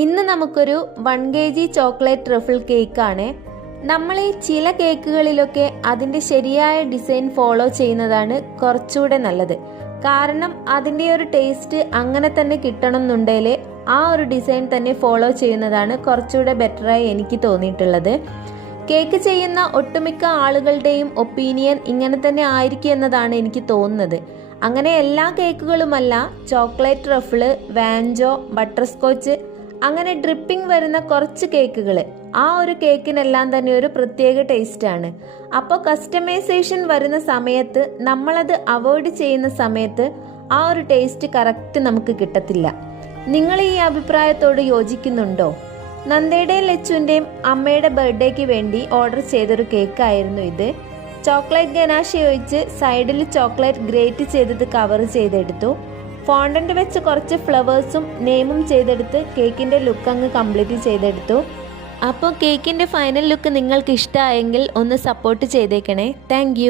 ഇന്ന് നമുക്കൊരു 1 kg chocolate truffle കേക്കാണ്. നമ്മൾ ഈ ചില കേക്കുകളിലൊക്കെ അതിൻ്റെ ശരിയായ ഡിസൈൻ ഫോളോ ചെയ്യുന്നതാണ് കുറച്ചുകൂടെ നല്ലത്. കാരണം അതിൻ്റെ ഒരു ടേസ്റ്റ് അങ്ങനെ തന്നെ കിട്ടണം എന്നുണ്ടെങ്കിൽ ആ ഒരു ഡിസൈൻ തന്നെ ഫോളോ ചെയ്യുന്നതാണ് കുറച്ചുകൂടെ ബെറ്ററായി എനിക്ക് തോന്നിയിട്ടുള്ളത്. കേക്ക് ചെയ്യുന്ന ഒട്ടുമിക്ക ആളുകളുടെയും ഒപ്പീനിയൻ ഇങ്ങനെ തന്നെ ആയിരിക്കും എന്നതാണ് എനിക്ക് തോന്നുന്നത്. അങ്ങനെ എല്ലാ കേക്കുകളുമല്ല, ചോക്ലേറ്റ് ട്രഫിള്, വാഞ്ചോ, ബട്ടർ സ്കോച്ച്, അങ്ങനെ ഡ്രിപ്പിംഗ് വരുന്ന കുറച്ച് കേക്കുകൾ, ആ ഒരു കേക്കിനെല്ലാം തന്നെ ഒരു പ്രത്യേക ടേസ്റ്റാണ്. അപ്പോൾ കസ്റ്റമൈസേഷൻ വരുന്ന സമയത്ത് നമ്മളത് അവോയ്ഡ് ചെയ്യുന്ന സമയത്ത് ആ ഒരു ടേസ്റ്റ് കറക്റ്റ് നമുക്ക് കിട്ടത്തില്ല. നിങ്ങൾ ഈ അഭിപ്രായത്തോട് യോജിക്കുന്നുണ്ടോ? നന്ദയുടെയും ലച്ചുവിൻ്റെയും അമ്മയുടെ ബർത്ത്ഡേക്ക് വേണ്ടി ഓർഡർ ചെയ്തൊരു കേക്കായിരുന്നു ഇത്. ചോക്ലേറ്റ് ഗനാഷി ഒഴിച്ച് സൈഡിൽ ചോക്ലേറ്റ് ഗ്രേറ്റ് ചെയ്തത് കവർ ചെയ്തെടുത്തു. ഫോണ്ടന്റ് വെച്ച് കുറച്ച് ഫ്ലവേഴ്സും നെയിമും ചെയ്തെടുത്ത് കേക്കിൻ്റെ ലുക്ക് അങ്ങ് കംപ്ലീറ്റ് ചെയ്തെടുത്തു. അപ്പോൾ കേക്കിൻ്റെ ഫൈനൽ ലുക്ക് നിങ്ങൾക്ക് ഇഷ്ടമായെങ്കിൽ ഒന്ന് സപ്പോർട്ട് ചെയ്തേക്കണേ. താങ്ക്